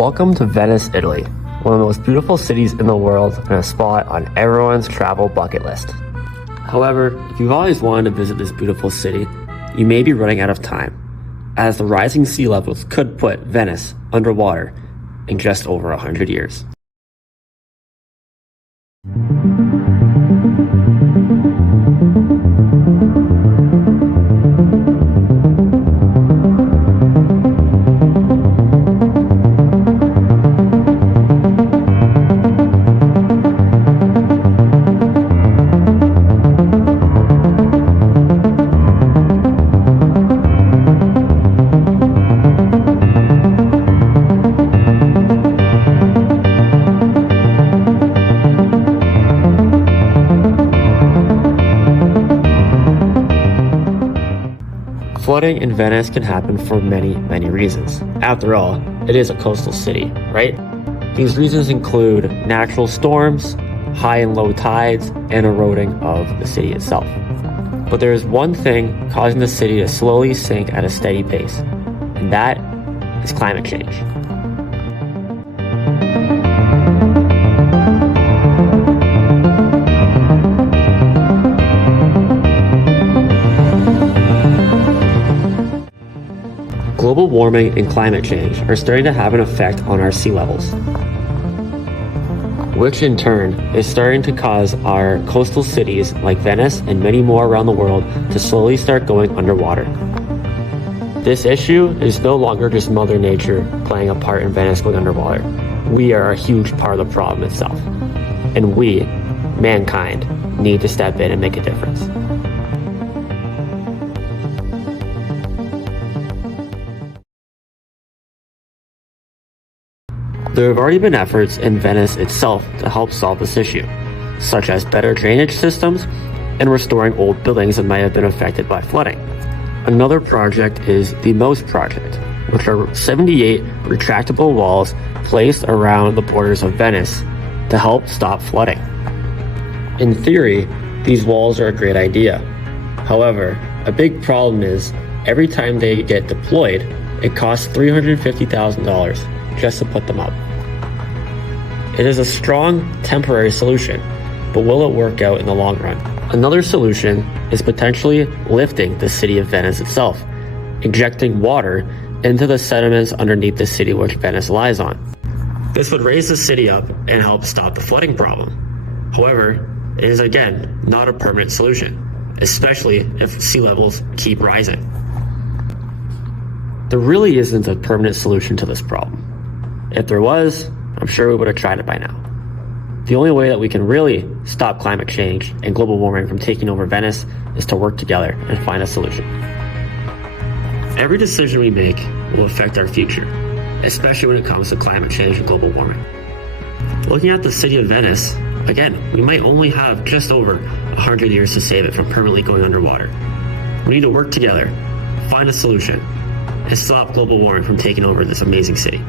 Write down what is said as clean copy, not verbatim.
Welcome to Venice, Italy, one of the most beautiful cities in the world and a spot on everyone's travel bucket list. However, if you've always wanted to visit this beautiful city, you may be running out of time, as the rising sea levels could put Venice underwater in just over 100 years. Flooding in Venice can happen for many reasons. After all, it is a coastal city, right? These reasons include natural storms, high and low tides, and eroding of the city itself. But there is one thing causing the city to slowly sink at a steady pace, and that is climate change. Global warming and climate change are starting to have an effect on our sea levels, which in turn is starting to cause our coastal cities like Venice and many more around the world to slowly start going underwater. This issue is no longer just Mother Nature playing a part in Venice going underwater. We are a huge part of the problem itself, and we, mankind, need to step in and make a difference. There have already been efforts in Venice itself to help solve this issue, such as better drainage systems and restoring old buildings that might have been affected by flooding. Another project is the MOST project, which are 78 retractable walls placed around the borders of Venice to help stop flooding. In theory, these walls are a great idea. However, a big problem is every time they get deployed, it costs $350,000 just to put them up. It is a strong temporary solution, but will it work out in the long run? Another solution is potentially lifting the city of Venice itself, injecting water into the sediments underneath the city which Venice lies on. This would raise the city up and help stop the flooding problem. However, it is again not a permanent solution, especially if sea levels keep rising. There really isn't a permanent solution to this problem. If there was, I'm sure we would have tried it by now. The only way that we can really stop climate change and global warming from taking over Venice is to work together and find a solution. Every decision we make will affect our future, especially when it comes to climate change and global warming. Looking at the city of Venice, again, we might only have just over 100 years to save it from permanently going underwater. We need to work together, find a solution, and stop global warming from taking over this amazing city.